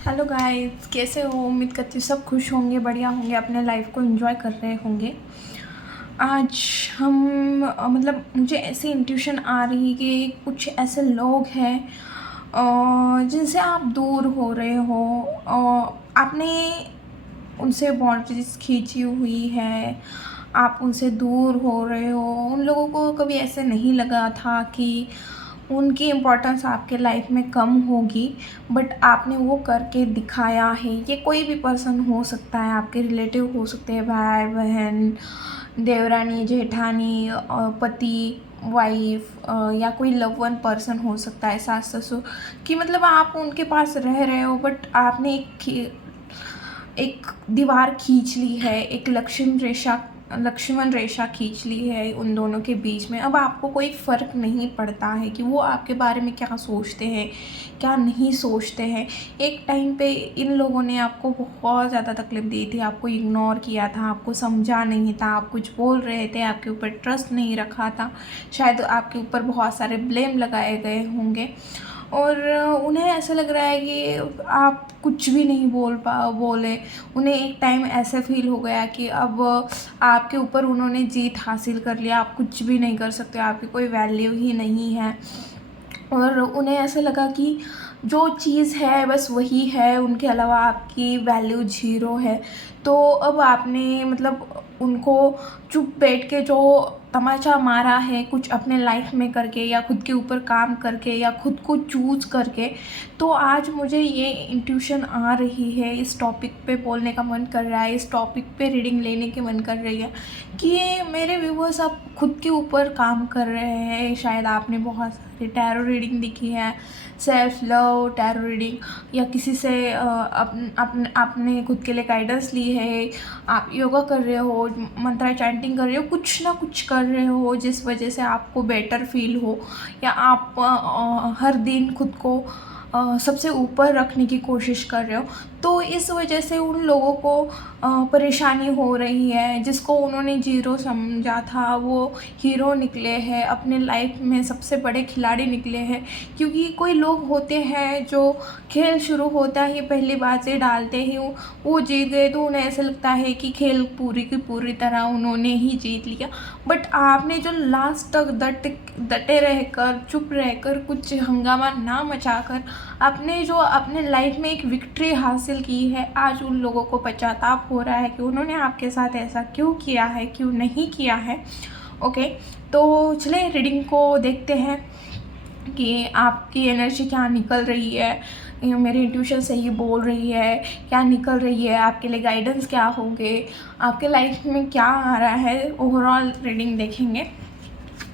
Hello guys, कैसे हो? उम्मीद करती हूँ सब खुश होंगे, बढ़िया होंगे, अपने लाइफ को एंजॉय कर रहे होंगे। आज हम मतलब मुझे ऐसी इंट्यूशन आ रही है कि कुछ ऐसे लोग हैं जिनसे आप दूर हो रहे हो। आपने उनसे बाउंड्रीज खींची हुई है, आप उनसे दूर हो रहे हो। उन लोगों को कभी ऐसे नहीं लगा था कि उनकी इम्पोर्टेंस आपके लाइफ में कम होगी, बट आपने वो करके दिखाया है। ये कोई भी पर्सन हो सकता है, आपके रिलेटिव हो सकते हैं, भाई बहन, देवरानी जेठानी, पति वाइफ, या कोई लव वन पर्सन हो सकता है, सास ससुर। कि मतलब आप उनके पास रह रहे हो, बट आपने एक दीवार खींच ली है, एक लक्ष्मण रेखा खींच ली है उन दोनों के बीच में। अब आपको कोई फ़र्क नहीं पड़ता है कि वो आपके बारे में क्या सोचते हैं, क्या नहीं सोचते हैं। एक टाइम पे इन लोगों ने आपको बहुत ज़्यादा तकलीफ़ दी थी, आपको इग्नोर किया था, आपको समझा नहीं था, आप कुछ बोल रहे थे, आपके ऊपर ट्रस्ट नहीं रखा था, शायद आपके ऊपर बहुत सारे ब्लेम लगाए गए होंगे, और उन्हें ऐसा लग रहा है कि आप कुछ भी नहीं बोले। उन्हें एक टाइम ऐसा फील हो गया कि अब आपके ऊपर उन्होंने जीत हासिल कर लिया, आप कुछ भी नहीं कर सकते, आपकी कोई वैल्यू ही नहीं है। और उन्हें ऐसा लगा कि जो चीज़ है बस वही है, उनके अलावा आपकी वैल्यू ज़ीरो है। तो अब आपने मतलब उनको चुप बैठ के जो तमाचा मारा है, कुछ अपने लाइफ में करके या खुद के ऊपर काम करके या खुद को चूज़ करके, तो आज मुझे ये इंट्यूशन आ रही है, इस टॉपिक पे बोलने का मन कर रहा है, इस टॉपिक पे रीडिंग लेने की मन कर रही है कि मेरे व्यूवर्स अब खुद के ऊपर काम कर रहे हैं। शायद आपने बहुत सारी टैरो रीडिंग देखी है, सेल्फ लव टैरो रीडिंग, या किसी से आपने खुद के लिए गाइडेंस ली है, आप योगा कर रहे हो, मंत्रा चैंटिंग कर रहे हो, कुछ ना कुछ कर रहे हो जिस वजह से आपको बेटर फील हो, या आप हर दिन खुद को सबसे ऊपर रखने की कोशिश कर रहे हो। तो इस वजह से उन लोगों को परेशानी हो रही है। जिसको उन्होंने ज़ीरो समझा था वो हीरो निकले हैं, अपने लाइफ में सबसे बड़े खिलाड़ी निकले हैं। क्योंकि कोई लोग होते हैं जो खेल शुरू होता ही पहली बाजी डालते ही वो जीत गए, तो उन्हें ऐसा लगता है कि खेल पूरी की पूरी तरह उन्होंने ही जीत लिया। बट आपने जो लास्ट तक डटे रहकर, चुप रहकर, कुछ हंगामा ना मचाकर आपने जो अपने लाइफ में एक विक्ट्री हासिल की है, आज उन लोगों को पश्चाताप हो रहा है कि उन्होंने आपके साथ ऐसा क्यों किया है, क्यों नहीं किया है। ओके, तो चलिए रीडिंग को देखते हैं कि आपकी एनर्जी क्या निकल रही है, मेरी इंट्यूशन सही बोल रही है, क्या निकल रही है, आपके लिए गाइडेंस क्या होंगे, आपके लाइफ में क्या आ रहा है। ओवरऑल रीडिंग देखेंगे।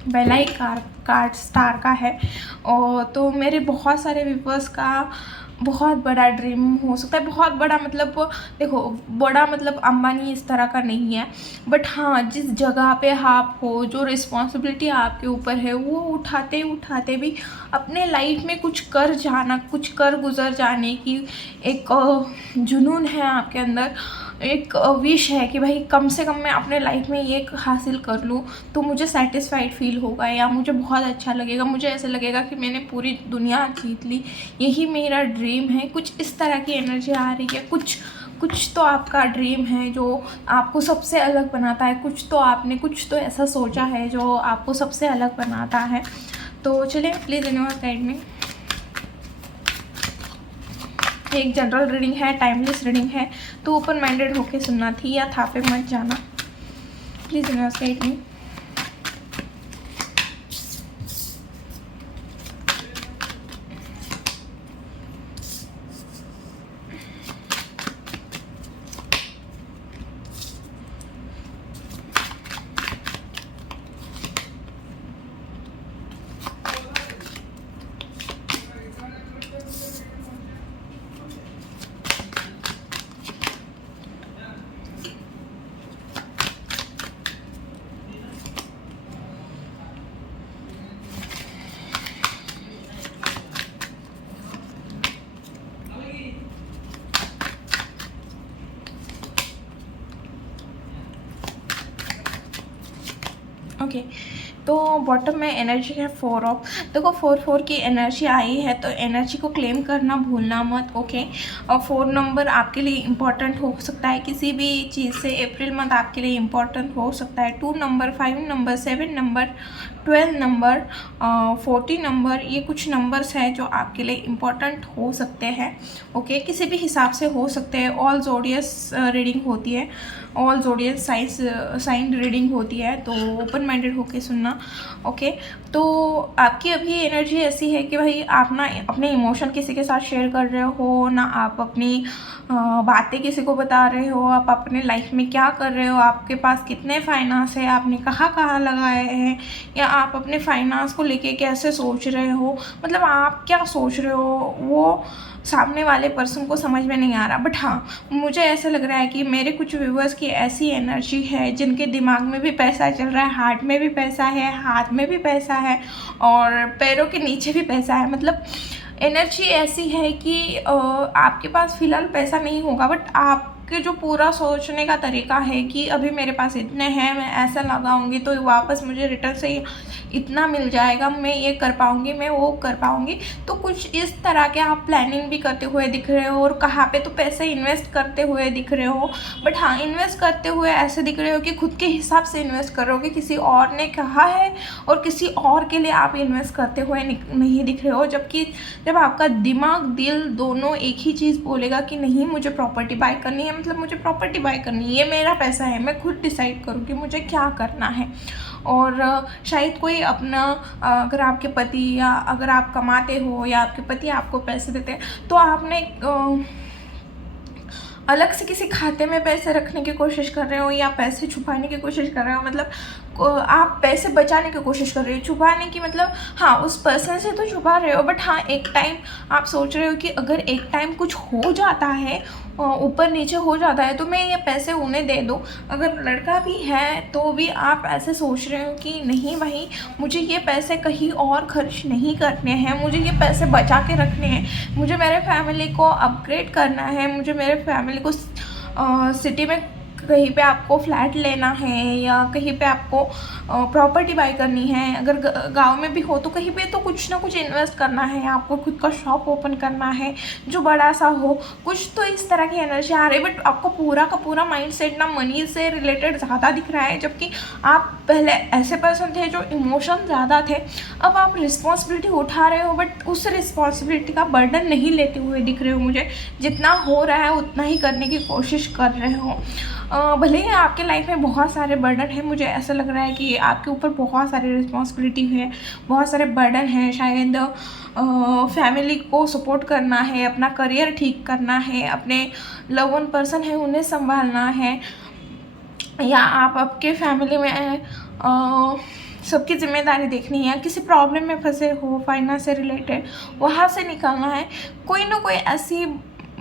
पहला ही कार्ड स्टार का है। और तो मेरे बहुत सारे व्यूवर्स का बहुत बड़ा ड्रीम हो सकता है। बहुत बड़ा मतलब देखो, बड़ा मतलब अंबानी इस तरह का नहीं है, बट हाँ, जिस जगह पे आप हो, जो रिस्पॉन्सिबिलिटी आपके ऊपर है, वो उठाते उठाते भी अपने लाइफ में कुछ कर जाना, कुछ कर गुजर जाने की एक जुनून है आपके अंदर। एक विश है कि भाई कम से कम मैं अपने लाइफ में ये हासिल कर लूँ तो मुझे सेटिस्फाइड फील होगा, या मुझे बहुत अच्छा लगेगा, मुझे ऐसा लगेगा कि मैंने पूरी दुनिया जीत ली, यही मेरा ड्रीम है। कुछ इस तरह की एनर्जी आ रही है। कुछ तो आपका ड्रीम है जो आपको सबसे अलग बनाता है, कुछ तो ऐसा सोचा है जो आपको सबसे अलग बनाता है। तो चलिए, प्लीज़ यूनिवर्स गाइड में। एक जनरल रीडिंग है, टाइमलेस रीडिंग है, तो ओपन माइंडेड होके सुनना थी या था पे मत जाना। Please universe guide me. Okay, तो बॉटम में एनर्जी है 4 ऑफ। देखो 4 की एनर्जी आई है तो एनर्जी को क्लेम करना भूलना मत, ओके। और 4 नंबर आपके लिए इम्पॉर्टेंट हो सकता है किसी भी चीज़ से। अप्रैल मंथ आपके लिए इम्पॉर्टेंट हो सकता है। 2 number, 5 number, 7 number, 12 number, 40 number, ये कुछ नंबर्स हैं जो आपके लिए इम्पॉर्टेंट हो सकते हैं, ओके। किसी भी हिसाब से हो सकते हैं। ऑल ज़ोडियस रीडिंग होती है, ऑल ज़ोडियस साइन रीडिंग होती है, तो ओपन माइंडेड होके सुनना, ओके। तो आपकी अभी एनर्जी ऐसी है कि भाई आप ना अपने इमोशन किसी के साथ शेयर कर रहे हो ना, आप अपनी बातें किसी को बता रहे हो, आप अपने लाइफ में क्या कर रहे हो, आपके पास कितने फाइनेंस है, आपने कहाँ कहाँ लगाए हैं, या आप अपने फाइनेंस को लेके कैसे सोच रहे हो, मतलब आप क्या सोच रहे हो वो सामने वाले पर्सन को समझ में नहीं आ रहा। बट हाँ, मुझे ऐसा लग रहा है कि मेरे कुछ व्यूवर्स की ऐसी एनर्जी है जिनके दिमाग में भी पैसा चल रहा है, हार्ट में भी पैसा है, हाथ में भी पैसा है और पैरों के नीचे भी पैसा है। मतलब एनर्जी ऐसी है कि आपके पास फ़िलहाल पैसा नहीं होगा, बट आपके जो पूरा सोचने का तरीका है कि अभी मेरे पास इतने हैं, मैं ऐसा लगाऊंगी तो वापस मुझे रिटर्न से इतना मिल जाएगा, मैं ये कर पाऊंगी, मैं वो कर पाऊंगी। तो कुछ इस तरह के आप प्लानिंग भी करते हुए दिख रहे हो और कहाँ पे तो पैसे इन्वेस्ट करते हुए दिख रहे हो। बट हाँ, इन्वेस्ट करते हुए ऐसे दिख रहे हो कि खुद के हिसाब से इन्वेस्ट करोगे, किसी और ने कहा है और किसी और के लिए आप इन्वेस्ट करते हुए नहीं दिख रहे हो। जबकि जब आपका दिमाग दिल दोनों एक ही चीज़ बोलेगा कि नहीं मुझे प्रॉपर्टी बाय करनी है, मतलब मुझे प्रॉपर्टी बाय करनी है, ये मेरा पैसा है, मैं खुद डिसाइड करूँ कि मुझे क्या करना है। और शायद कोई अपना अगर आपके पति या अगर आप कमाते हो या आपके पति आपको पैसे देते हैं तो आपने अलग से किसी खाते में पैसे रखने की कोशिश कर रहे हो या पैसे छुपाने की कोशिश कर रहे हो। मतलब आप पैसे बचाने की कोशिश कर रहे हो, छुपाने की मतलब हाँ उस पर्सन से तो छुपा रहे हो, बट हाँ एक टाइम आप सोच रहे हो कि अगर एक टाइम कुछ हो जाता है, ऊपर नीचे हो जाता है, तो मैं ये पैसे उन्हें दे दूँ। अगर लड़का भी है तो भी आप ऐसे सोच रहे हो कि नहीं भाई मुझे ये पैसे कहीं और खर्च नहीं करने हैं, मुझे ये पैसे बचा के रखने हैं, मुझे मेरे फैमिली को अपग्रेड करना है, मुझे मेरे फैमिली को सिटी में कहीं पे आपको फ्लैट लेना है या कहीं पे आपको प्रॉपर्टी बाय करनी है। अगर गांव में भी हो तो कहीं पे तो कुछ ना कुछ इन्वेस्ट करना है, आपको खुद का शॉप ओपन करना है जो बड़ा सा हो, कुछ तो इस तरह की एनर्जी आ रही है। बट आपको पूरा का पूरा माइंडसेट ना मनी से रिलेटेड ज़्यादा दिख रहा है, जबकि आप पहले ऐसे पर्सन थे जो इमोशन ज़्यादा थे। अब आप रिस्पॉन्सिबिलिटी उठा रहे हो बट उस रिस्पॉन्सिबिलिटी का बर्डन नहीं लेते हुए दिख रहे हो मुझे। जितना हो रहा है उतना ही करने की कोशिश कर रहे हो। भले ही आपके लाइफ में बहुत सारे बर्डन हैं, मुझे ऐसा लग रहा है कि आपके ऊपर बहुत सारी रिस्पॉन्सिबिलिटी है, बहुत सारे बर्डन हैं। शायद फैमिली को सपोर्ट करना है, अपना करियर ठीक करना है, अपने लव वन पर्सन है उन्हें संभालना है, या आप आपके फैमिली में सबकी जिम्मेदारी देखनी है, किसी प्रॉब्लम में फंसे हो फाइनेंस से रिलेटेड, वहाँ से निकलना है। कोई ना कोई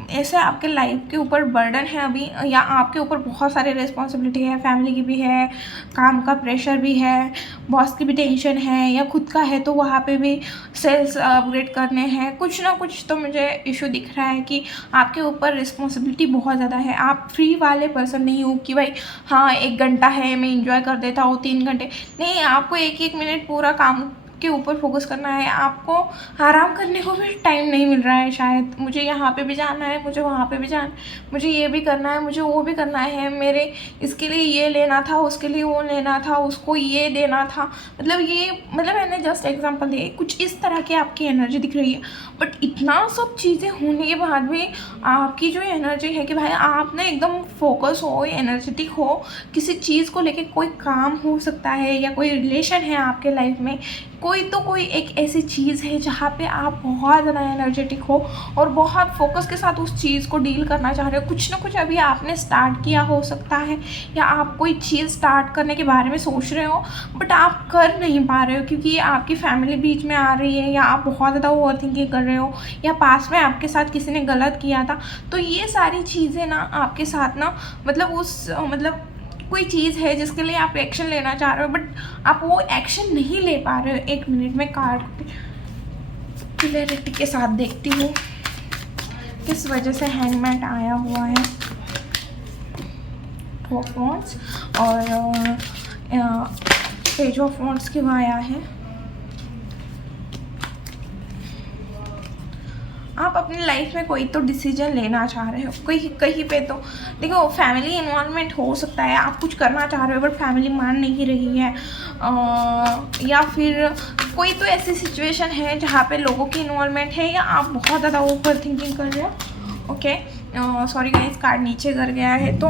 ऐसे आपके लाइफ के ऊपर बर्डन है अभी, या आपके ऊपर बहुत सारी रिस्पॉन्सिबिलिटी है, फैमिली की भी है, काम का प्रेशर भी है, बॉस की भी टेंशन है, या खुद का है तो वहाँ पे भी सेल्स अपग्रेड करने हैं। कुछ ना कुछ तो मुझे इशू दिख रहा है कि आपके ऊपर रिस्पॉन्सिबिलिटी बहुत ज़्यादा है। आप फ्री वाले पर्सन नहीं हो कि भाई हाँ 1 घंटा है मैं इंजॉय कर देता हूँ, 3 घंटे नहीं, आपको एक मिनट पूरा काम के ऊपर फोकस करना है। आपको आराम करने को भी टाइम नहीं मिल रहा है शायद। मुझे यहाँ पे भी जाना है, मुझे वहाँ पे भी जाना है, मुझे ये भी करना है, मुझे वो भी करना है, मेरे इसके लिए ये लेना था, उसके लिए वो लेना था, उसको ये देना था। मतलब मैंने जस्ट एग्जांपल दिए। कुछ इस तरह की आपकी एनर्जी दिख रही है। बट इतना सब चीज़ें होने के बाद भी आपकी जो एनर्जी है कि भाई आप ना एकदम फोकस हो, एनर्जेटिक हो, किसी चीज़ को लेके कोई काम हो सकता है या कोई रिलेशन है आपके लाइफ में, कोई एक ऐसी चीज़ है जहाँ पे आप बहुत ज़्यादा एनर्जेटिक हो और बहुत फोकस के साथ उस चीज़ को डील करना चाह रहे हो। कुछ ना कुछ अभी आपने स्टार्ट किया हो सकता है, या आप कोई चीज़ स्टार्ट करने के बारे में सोच रहे हो बट आप कर नहीं पा रहे हो क्योंकि आपकी फैमिली बीच में आ रही है, या आप बहुत ज़्यादा ओवर थिंकिंग कर रहे हो, या पास में आपके साथ किसी ने गलत किया था। तो ये सारी चीज़ें ना आपके साथ ना मतलब कोई चीज़ है जिसके लिए आप एक्शन लेना चाह रहे हो बट आप वो एक्शन नहीं ले पा रहे हो। 1 मिनट में कार्ड क्लैरिटी के साथ देखती हूँ किस वजह से हैंगमैन आया हुआ है। 2 ऑफ वांड्स और पेज ऑफ वॉन्ड्स क्यों आया है? आप अपनी लाइफ में कोई तो डिसीजन लेना चाह रहे हो, कहीं कहीं पे तो देखो फैमिली इन्वॉल्वमेंट हो सकता है, आप कुछ करना चाह रहे हो बट फैमिली मान नहीं रही है, या फिर कोई तो ऐसी सिचुएशन है जहाँ पे लोगों की इन्वॉल्वमेंट है, या आप बहुत ज़्यादा ओवर थिंकिंग कर रहे हो। ओके, सॉरी गाइस, कार्ड नीचे कर गया है। तो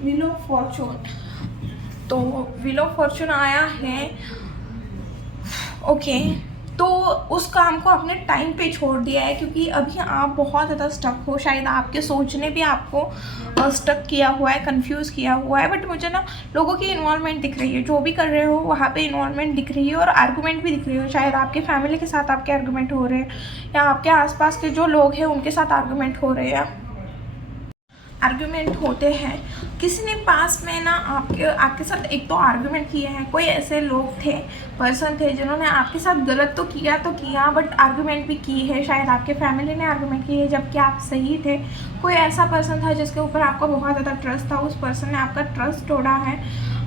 व्हील ऑफ फॉर्चून, तो व्हील ऑफ फॉर्चून आया है। ओके, तो उस काम को आपने टाइम पे छोड़ दिया है क्योंकि अभी आप बहुत ज़्यादा स्टक हो, शायद आपके सोचने भी आपको स्टक किया हुआ है, कंफ्यूज किया हुआ है। बट मुझे ना लोगों की इन्वॉल्वमेंट दिख रही है, जो भी कर रहे हो वहाँ पे इन्वॉल्वमेंट दिख रही है और आर्गूमेंट भी दिख रही है। शायद आपके फैमिली के साथ आपके आर्गूमेंट हो रहे हैं या आपके आसपास के जो लोग हैं उनके साथ आर्गूमेंट हो रहे हैं, आर्गुमेंट होते हैं। किसी ने पास में ना आपके साथ एक तो आर्गुमेंट किए हैं, कोई ऐसे लोग थे, पर्सन थे जिन्होंने आपके साथ गलत तो किया बट आर्गुमेंट भी की है। शायद आपके फैमिली ने आर्गुमेंट की है जबकि आप सही थे। कोई ऐसा पर्सन था जिसके ऊपर आपका बहुत ज़्यादा ट्रस्ट था, उस पर्सन ने आपका ट्रस्ट तोड़ा है,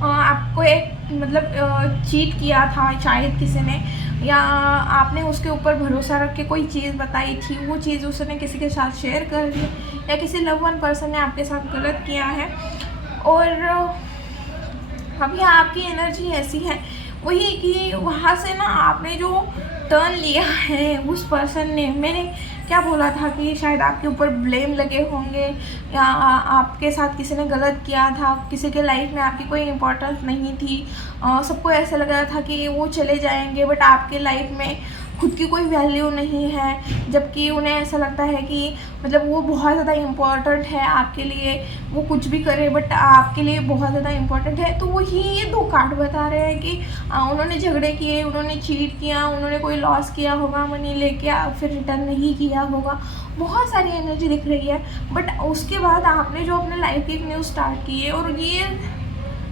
आपको एक मतलब चीट किया था शायद किसी ने, या आपने उसके ऊपर भरोसा रख के कोई चीज़ बताई थी, वो चीज़ उसने किसी के साथ शेयर कर दी, या किसी लव वन पर्सन ने आपके साथ गलत किया है। और अभी आपकी एनर्जी ऐसी है वही कि वहाँ से ना आपने जो टर्न लिया है उस पर्सन ने, मैंने क्या बोला था कि शायद आपके ऊपर ब्लेम लगे होंगे या आपके साथ किसी ने गलत किया था, किसी के लाइफ में आपकी कोई इम्पोर्टेंस नहीं थी, सबको ऐसा लग रहा था कि वो चले जाएंगे बट आपके लाइफ में खुद की कोई वैल्यू नहीं है, जबकि उन्हें ऐसा लगता है कि मतलब वो बहुत ज़्यादा इम्पोर्टेंट है आपके लिए, वो कुछ भी करे बट आपके लिए बहुत ज़्यादा इम्पोर्टेंट है। तो वही ये दो कार्ड बता रहे हैं कि उन्होंने झगड़े किए, उन्होंने चीट किया, उन्होंने कोई लॉस किया होगा, मनी लेके फिर रिटर्न नहीं किया होगा, बहुत सारी एनर्जी दिख रही है। बट उसके बाद आपने जो अपने लाइफ की एक न्यू स्टार्ट की है और ये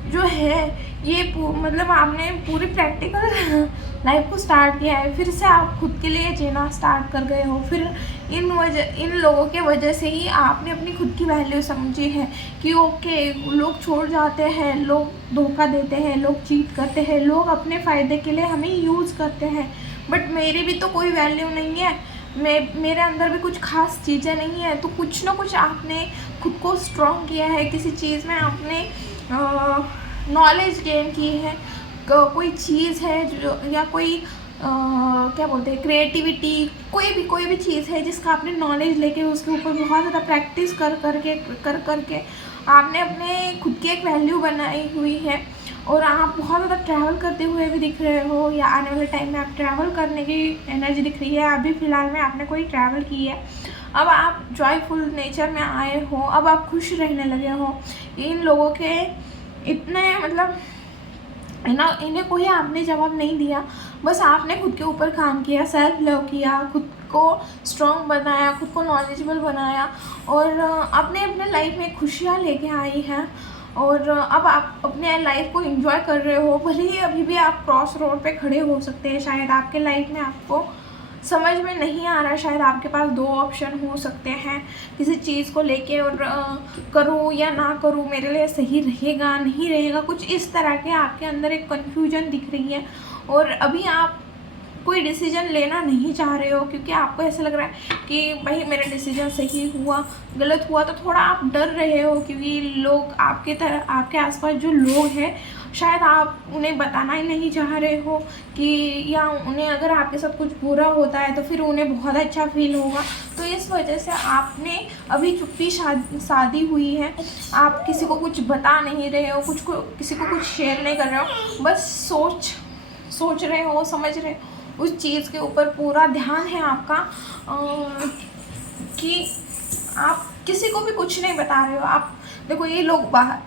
जो है ये मतलब आपने पूरी प्रैक्टिकल लाइफ को स्टार्ट किया है, फिर से आप खुद के लिए जीना स्टार्ट कर गए हो। फिर इन लोगों के वजह से ही आपने अपनी खुद की वैल्यू समझी है कि ओके, लोग छोड़ जाते हैं, लोग धोखा देते हैं, लोग चीट करते हैं, लोग अपने फ़ायदे के लिए हमें यूज़ करते हैं, बट मेरी भी तो कोई वैल्यू नहीं है, मेरे अंदर भी कुछ खास चीज़ें नहीं है। तो कुछ ना कुछ आपने खुद को स्ट्रॉन्ग किया है, किसी चीज़ में आपने नॉलेज गेन की है, कोई चीज़ है जो या कोई क्या बोलते हैं क्रिएटिविटी, कोई भी चीज़ है जिसका आपने नॉलेज लेके उसके ऊपर बहुत ज़्यादा प्रैक्टिस कर करके आपने अपने खुद की एक वैल्यू बनाई हुई है। और आप बहुत ज़्यादा ट्रैवल करते हुए भी दिख रहे हो, या आने वाले टाइम में आप ट्रैवल करने की एनर्जी दिख रही है। अभी फ़िलहाल में आपने कोई ट्रैवल की है, अब आप जॉयफुल नेचर में आए हो, अब आप खुश रहने लगे हो। इन लोगों के इतने मतलब इन्हें कोई आपने जवाब नहीं दिया, बस आपने खुद के ऊपर काम किया, सेल्फ लव किया, खुद को स्ट्रॉन्ग बनाया, खुद को नॉलेजेबल बनाया और आपने अपने लाइफ में खुशियाँ लेके आई हैं। और अब आप अपने लाइफ को एंजॉय कर रहे हो। भले ही अभी भी आप क्रॉस रोड पे खड़े हो सकते हैं, शायद आपके लाइफ में आपको समझ में नहीं आ रहा, शायद आपके पास दो ऑप्शन हो सकते हैं किसी चीज़ को लेके, और करूँ या ना करूँ, मेरे लिए सही रहेगा नहीं रहेगा, कुछ इस तरह के आपके अंदर एक कन्फ्यूजन दिख रही है। और अभी आप कोई डिसीजन लेना नहीं चाह रहे हो क्योंकि आपको ऐसा लग रहा है कि भाई मेरा डिसीजन सही हुआ गलत हुआ, तो थोड़ा आप डर रहे हो क्योंकि लोग आपके आसपास जो लोग हैं शायद आप उन्हें बताना ही नहीं चाह रहे हो कि, या उन्हें अगर आपके साथ कुछ बुरा होता है तो फिर उन्हें बहुत अच्छा फील होगा। तो इस वजह से आपने अभी चुप्पी शादी हुई है, आप किसी को कुछ बता नहीं रहे हो, किसी को कुछ शेयर नहीं कर रहे हो, बस सोच रहे हो, समझ रहे हो, उस चीज़ के ऊपर पूरा ध्यान है आपका कि आप किसी को भी कुछ नहीं बता रहे हो। आप देखो, ये लोग बाहर,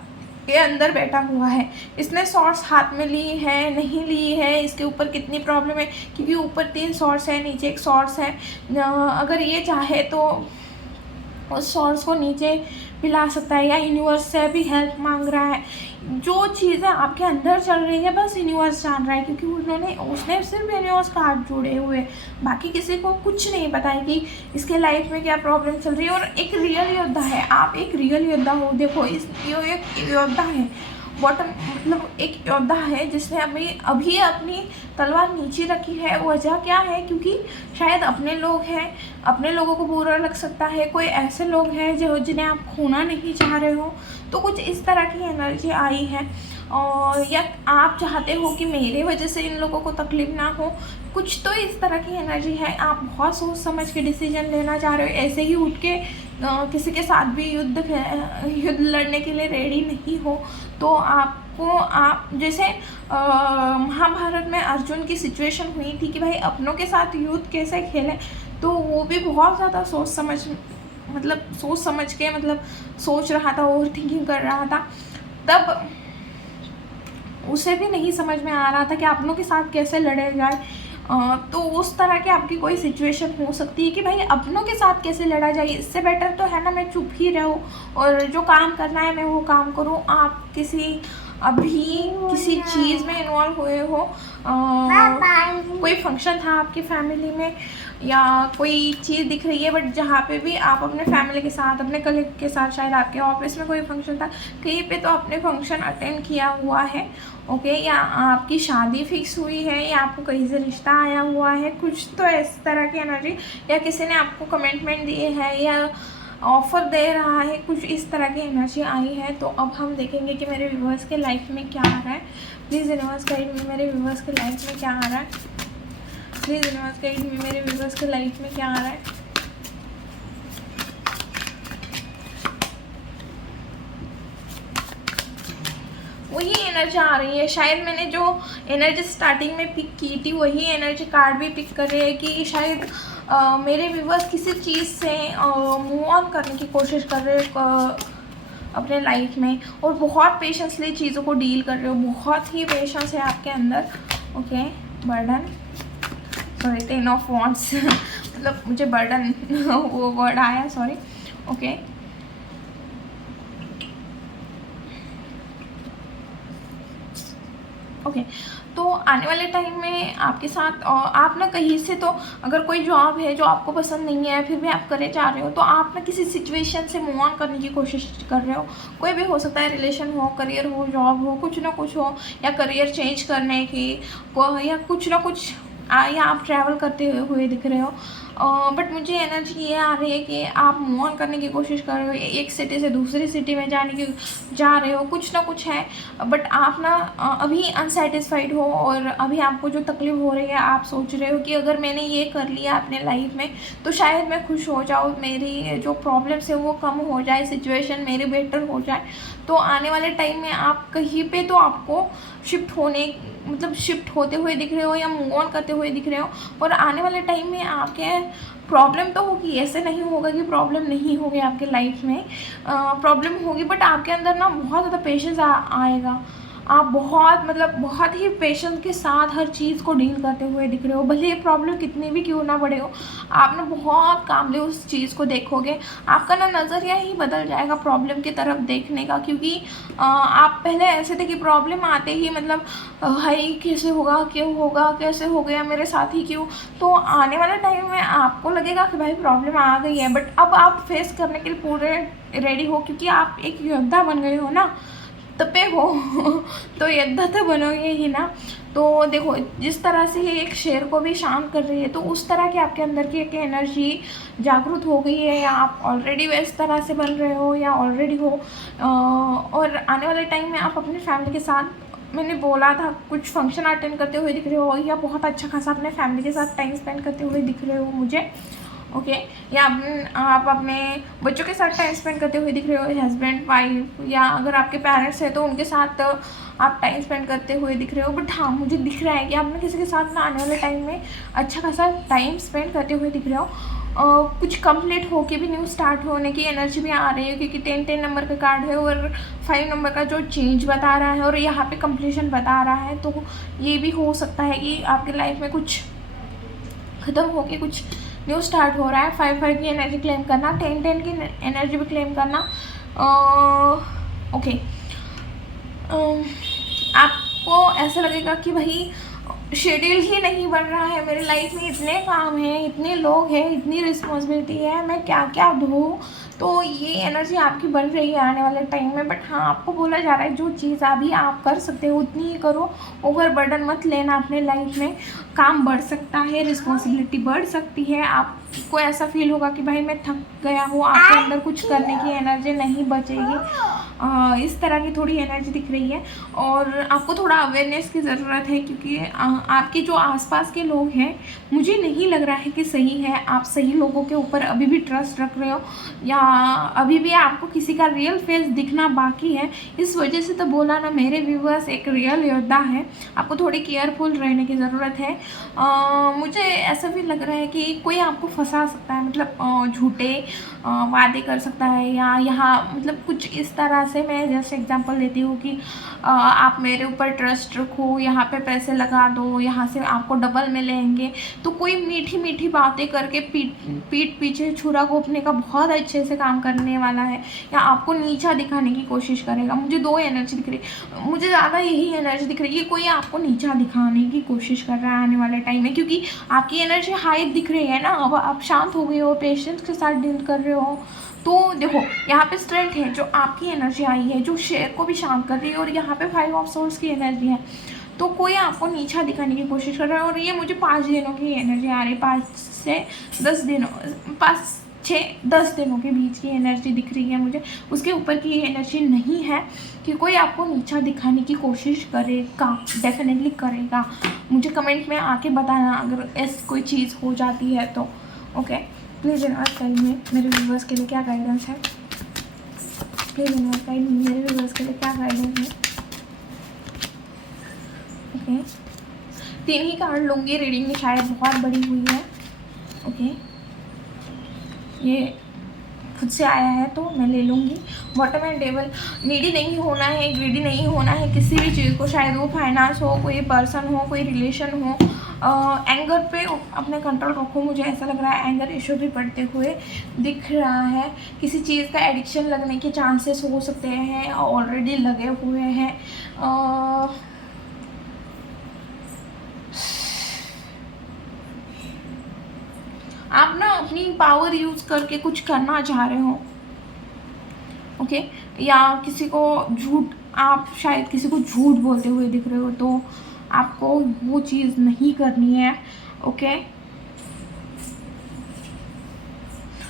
ये अंदर बैठा हुआ है, इसने शॉर्ट्स हाथ में ली है नहीं ली है, इसके ऊपर कितनी प्रॉब्लम है क्योंकि ऊपर 3 शॉर्ट्स है, नीचे 1 शॉर्ट्स है। अगर ये चाहे तो उस शॉर्ट्स को नीचे पिला सकता है या यूनिवर्स से भी हेल्प मांग रहा है। जो चीज़ें आपके अंदर चल रही है बस यूनिवर्स जान रहा है क्योंकि उसने सिर्फ यूनिवर्स कार्ड जोड़े हुए, बाकी किसी को कुछ नहीं पता है कि इसके लाइफ में क्या प्रॉब्लम चल रही है। और एक रियल योद्धा है, आप एक रियल योद्धा हो। देखो, ये एक योद्धा है बॉटम मतलब एक योद्धा है जिसने अभी अपनी तलवार नीचे रखी है। वजह क्या है? क्योंकि शायद अपने लोग हैं, अपने लोगों को बुरा लग सकता है, कोई ऐसे लोग हैं जो जिन्हें आप खोना नहीं चाह रहे हो। तो कुछ इस तरह की एनर्जी आई है। और या आप चाहते हो कि मेरे वजह से इन लोगों को तकलीफ़ ना हो, कुछ तो इस तरह की एनर्जी है। आप बहुत सोच समझ के डिसीजन लेना चाह रहे हो, ऐसे ही उठ के किसी के साथ भी युद्ध लड़ने के लिए रेडी नहीं हो। तो आपको आप जैसे महाभारत में अर्जुन की सिचुएशन हुई थी कि भाई अपनों के साथ युद्ध कैसे खेलें, तो वो भी बहुत ज़्यादा सोच समझ के सोच रहा था, ओवर थिंकिंग कर रहा था। तब उसे भी नहीं समझ में आ रहा था कि अपनों के साथ कैसे लड़े जाए। तो उस तरह की आपकी कोई सिचुएशन हो सकती है कि भाई अपनों के साथ कैसे लड़ा जाए। इससे बेटर तो है ना मैं चुप ही रहूँ और जो काम करना है मैं वो काम करूँ। आप अभी किसी चीज़ में इन्वॉल्व हुए हो, कोई फंक्शन था आपकी फैमिली में या कोई चीज़ दिख रही है, बट जहाँ पे भी आप अपने फैमिली के साथ, अपने कलीग के साथ, शायद आपके ऑफिस में कोई फंक्शन था, कहीं पे तो आपने फंक्शन अटेंड किया हुआ है, ओके, या आपकी शादी फिक्स हुई है या आपको कहीं से रिश्ता आया हुआ है, कुछ तो इस तरह की एनर्जी, या किसी ने आपको कमिटमेंट दिए है या ऑफ़र दे रहा है, कुछ इस तरह की एनर्जी आई है। तो अब हम देखेंगे कि मेरे व्यूअर्स के लाइफ में क्या आ रहा है। प्लीज़ यूनिवर्स गाइड मी, मेरे व्यूअर्स के लाइफ में क्या आ रहा है। प्लीज़ यूनिवर्स गाइड मी, मेरे व्यूअर्स के लाइफ में क्या आ रहा है। वही एनर्जी आ रही है। शायद मैंने जो एनर्जी स्टार्टिंग में पिक की थी वही एनर्जी कार्ड भी पिक कर रही है कि शायद मेरे व्यूअर्स किसी चीज़ से मूव ऑन करने की कोशिश कर रहे हो अपने लाइफ में, और बहुत पेशेंसली चीज़ों को डील कर रहे हो। बहुत ही पेशेंस है आपके अंदर, okay. Burden, sorry, 10 of wands मतलब मुझे बर्डन वो वर्ड आया, सॉरी, ओके। ओके, तो आने वाले टाइम में आपके साथ आप ना कहीं से, तो अगर कोई जॉब है जो आपको पसंद नहीं है फिर भी आप करे जा रहे हो, तो आप ना किसी सिचुएशन से मूव ऑन करने की कोशिश कर रहे हो। कोई भी हो सकता है, रिलेशन हो, करियर हो, जॉब हो, कुछ ना कुछ हो, या करियर चेंज करने की या कुछ ना कुछ, या आप ट्रैवल करते हुए दिख रहे हो। बट मुझे एनर्जी ये आ रही है कि आप मूव ऑन करने की कोशिश कर रहे हो, एक सिटी से दूसरी सिटी में जा रहे हो, कुछ ना कुछ है। बट आप ना अभी अनसेटिस्फाइड हो, और अभी आपको जो तकलीफ़ हो रही है, आप सोच रहे हो कि अगर मैंने ये कर लिया अपने लाइफ में तो शायद मैं खुश हो जाऊँ, मेरी जो प्रॉब्लम्स है वो कम हो जाए, सिचुएशन मेरी बेटर हो जाए। तो आने वाले टाइम में आप कहीं पे तो आपको शिफ्ट होते हुए दिख रहे हो या मूव ऑन करते हुए दिख रहे हो। और आने वाले टाइम में आपके प्रॉब्लम तो होगी, ऐसे नहीं होगा कि प्रॉब्लम नहीं होगी आपके लाइफ में, प्रॉब्लम होगी, बट आपके अंदर ना बहुत ज़्यादा पेशेंस आएगा। आप बहुत ही पेशेंस के साथ हर चीज़ को डील करते हुए दिख रहे हो, भले ये प्रॉब्लम कितनी भी क्यों ना बड़े हो। आप ना बहुत कामली उस चीज़ को देखोगे, आपका ना नज़रिया ही बदल जाएगा प्रॉब्लम की तरफ देखने का। क्योंकि आप पहले ऐसे थे कि प्रॉब्लम आते ही हाई कैसे होगा, क्यों होगा, कैसे हो गया मेरे साथ ही क्यों। तो आने वाले टाइम में आपको लगेगा कि भाई प्रॉब्लम आ गई है, बट अब आप फेस करने के लिए पूरे रेडी हो, क्योंकि आप एक योद्धा बन गए हो ना, तपे हो तो योद्धा तो बनोगे ही ना। तो देखो, जिस तरह से ये एक शेर को भी शांत कर रही है, तो उस तरह की आपके अंदर की एक एनर्जी जागरूक हो गई है, या आप ऑलरेडी इस तरह से बन रहे हो या ऑलरेडी हो। और आने वाले टाइम में आप अपनी फैमिली के साथ, मैंने बोला था, कुछ फंक्शन अटेंड करते हुए दिख रहे हो, या बहुत अच्छा खासा अपने फैमिली के साथ टाइम स्पेंड करते हुए दिख रहे हो मुझे, ओके। या आप अपने बच्चों के साथ टाइम स्पेंड करते हुए दिख रहे हो, हस्बैंड वाइफ, या अगर आपके पेरेंट्स हैं तो उनके साथ आप टाइम स्पेंड करते हुए दिख रहे हो। बट हाँ, मुझे दिख रहा है कि आप ना किसी के साथ ना आने वाले टाइम में अच्छा खासा टाइम स्पेंड करते हुए दिख रहे हो। कुछ कंप्लीट होके भी न्यू स्टार्ट होने की एनर्जी भी आ रही है, क्योंकि 10 नंबर का कार्ड है और 5 नंबर का जो चेंज बता रहा है, और यहाँ पे कंप्लीशन बता रहा है। तो ये भी हो सकता है कि आपके लाइफ में कुछ ख़त्म होके कुछ न्यू स्टार्ट हो रहा है। 5 की एनर्जी क्लेम करना, 10 की एनर्जी भी क्लेम करना, ओके। आपको ऐसा लगेगा कि भाई शेड्यूल ही नहीं बन रहा है, मेरी लाइफ में इतने काम हैं, इतने लोग हैं, इतनी रिस्पॉन्सिबिलिटी है, मैं क्या क्या दूँ, तो ये एनर्जी आपकी बढ़ रही है आने वाले टाइम में। बट हाँ, आपको बोला जा रहा है जो चीज़ अभी आप कर सकते हो उतनी ही करो, ओवर बर्डन मत लेना अपने लाइफ में। काम बढ़ सकता है, रिस्पॉन्सिबिलिटी बढ़ सकती है, आपको ऐसा फील होगा कि भाई मैं थक गया हूँ, आपके अंदर कुछ करने की एनर्जी नहीं बचेगी। इस तरह की थोड़ी एनर्जी दिख रही है। और आपको थोड़ा अवेयरनेस की ज़रूरत है, क्योंकि आपके जो आसपास के लोग हैं, मुझे नहीं लग रहा है कि सही है, आप सही लोगों के ऊपर अभी भी ट्रस्ट रख रहे हो, या अभी भी आपको किसी का रियल फेस दिखना बाकी है। इस वजह से तो बोला ना मेरे व्यूवर्स, एक रियल योद्धा है, आपको थोड़ी केयरफुल रहने की ज़रूरत है। मुझे ऐसा भी लग रहा है कि कोई आपको फंसा सकता है, मतलब झूठे वादे कर सकता है, या यहाँ मतलब कुछ इस तरह से। मैं जैसे एग्जांपल देती हूँ कि आप मेरे ऊपर ट्रस्ट रखो, यहाँ पे पैसे लगा दो, यहाँ से आपको डबल मिलेंगे। तो कोई मीठी मीठी बातें करके पीठ पीछे छुरा घोंपने का बहुत अच्छे से काम करने वाला है, या आपको नीचा दिखाने की कोशिश करेगा। मुझे दो एनर्जी दिख रही है, मुझे ज़्यादा यही एनर्जी दिख रही है कि कोई आपको नीचा दिखाने की कोशिश कर रहा है आने वाले टाइम में, क्योंकि आपकी एनर्जी हाई दिख रही है ना। अब आप शांत हो गए हो, पेशेंस के साथ डील कर रहे हो। तो देखो यहाँ पे स्ट्रेंथ है, जो आपकी एनर्जी आई है, जो शेयर को भी शांत कर रही है, और यहाँ पे 5 ऑफ सोर्स की एनर्जी है। तो कोई आपको नीचा दिखाने की कोशिश कर रहा है, और ये मुझे 5 दिनों की एनर्जी आ रही है, 5 से 10 दिनों, 5 6 10 दिनों के बीच की एनर्जी दिख रही है मुझे। उसके ऊपर की ये एनर्जी नहीं है कि कोई आपको नीचा दिखाने की कोशिश करेगा, डेफिनेटली करेगा। मुझे कमेंट में आके बताना अगर ऐसी कोई चीज़ हो जाती है तो। ओके, प्लीज़ यूनिवर्स गाइड में मेरे व्यूवर्स के लिए क्या गाइडेंस है, प्लीज़ यूनिवर्स गाइड मेरे व्यूवर्स के लिए क्या गाइडेंस है। ओके, 3 ही कार्ड लूँगी, रीडिंग शायद बहुत बड़ी हुई है। ओके, ये खुद से आया है तो मैं ले लूँगी। बॉटम एंड टेबल, नीडी नहीं होना है, ग्रीडी नहीं होना है किसी भी चीज़ को, शायद वो फाइनेंस हो, कोई पर्सन हो, कोई रिलेशन हो। एंगर पे अपने कंट्रोल रखो, मुझे ऐसा लग रहा है एंगर इशू भी बढ़ते हुए दिख रहा है। किसी चीज़ का एडिक्शन लगने के चांसेस हो सकते हैं, ऑलरेडी लगे हुए हैं। आप ना अपनी पावर यूज़ करके कुछ करना चाह रहे हो, ओके, या किसी को झूठ, आप शायद किसी को झूठ बोलते हुए दिख रहे हो, तो आपको वो चीज़ नहीं करनी है। ओके,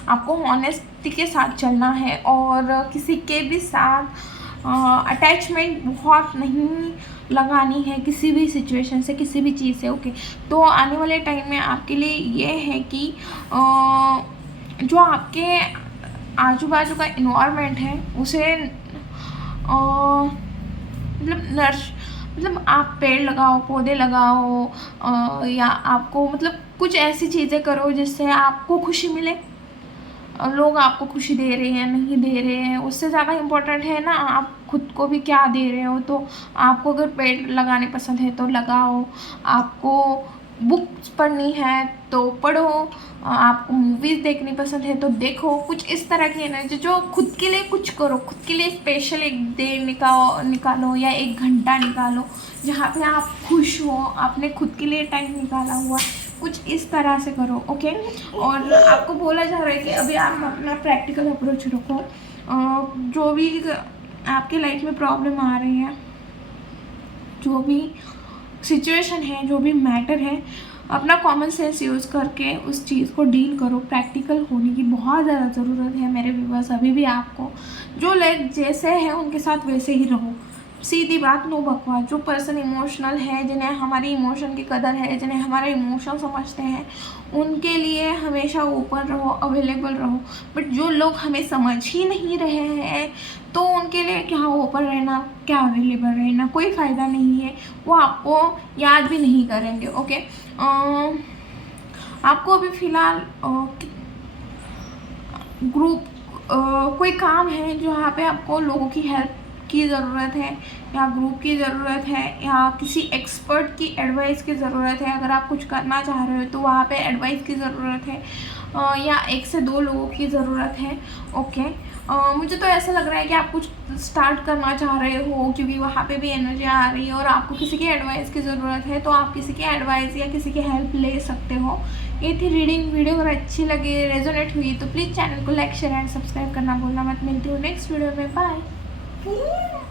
आपको ऑनेस्टी के साथ चलना है, और किसी के भी साथ अटैचमेंट बहुत नहीं लगानी है, किसी भी सिचुएशन से, किसी भी चीज़ से। ओके, तो आने वाले टाइम में आपके लिए ये है कि जो आपके आजू बाजू का इन्वायरमेंट है उसे मतलब आप पेड़ लगाओ, पौधे लगाओ, या आपको मतलब कुछ ऐसी चीज़ें करो जिससे आपको खुशी मिले। लोग आपको खुशी दे रहे हैं, नहीं दे रहे हैं, उससे ज़्यादा इम्पोर्टेंट है ना आप खुद को भी क्या दे रहे हो। तो आपको अगर पेड़ लगाने पसंद है तो लगाओ, आपको बुक्स पढ़नी है तो पढ़ो, आपको मूवीज़ देखनी पसंद है तो देखो। कुछ इस तरह की एनर्जी, जो खुद के लिए कुछ करो, खुद के लिए स्पेशल एक डे निकालो या 1 घंटा निकालो जहाँ पे आप खुश हो, आपने खुद के लिए टाइम निकाला हुआ, कुछ इस तरह से करो। ओके, और आपको बोला जा रहा है कि अभी आप अपना प्रैक्टिकल अप्रोच रखो। जो भी आपके लाइफ में प्रॉब्लम आ रही है, जो भी सिचुएशन है, जो भी मैटर है, अपना कॉमन सेंस यूज़ करके उस चीज़ को डील करो। प्रैक्टिकल होने की बहुत ज़्यादा ज़रूरत है मेरे व्यूअर्स। अभी भी आपको जो लाइक जैसे है उनके साथ वैसे ही रहो, सीधी बात, नो बकवास। जो पर्सन इमोशनल है, जिन्हें हमारी इमोशन की कदर है, जिन्हें हमारा इमोशन समझते हैं, उनके लिए हमेशा ऊपर रहो, अवेलेबल रहो। बट जो लोग हमें समझ ही नहीं रहे हैं तो उनके लिए क्या ऊपर रहना, क्या अवेलेबल रहना, कोई फ़ायदा नहीं है। वो आपको याद भी नहीं करेंगे। ओके, आपको अभी फ़िलहाल ग्रुप कोई काम है जहाँ पे आपको लोगों की हेल्प की ज़रूरत है, या ग्रुप की ज़रूरत है, या किसी एक्सपर्ट की एडवाइस की ज़रूरत है। अगर आप कुछ करना चाह रहे हो तो वहाँ पे एडवाइस की ज़रूरत है, या 1 से 2 लोगों की ज़रूरत है। ओके, मुझे तो ऐसा लग रहा है कि आप कुछ स्टार्ट करना चाह रहे हो, क्योंकि वहाँ पे भी एनर्जी आ रही है और आपको किसी की एडवाइस की ज़रूरत है, तो आप किसी की एडवाइस या किसी की हेल्प ले सकते हो। ये थी रीडिंग। वीडियो अगर अच्छी लगी, रेजोनेट हुई, तो प्लीज़ चैनल को लाइक शेयर एंड सब्सक्राइब करना भूलना मत। मिलती हूँ नेक्स्ट वीडियो में। बाय।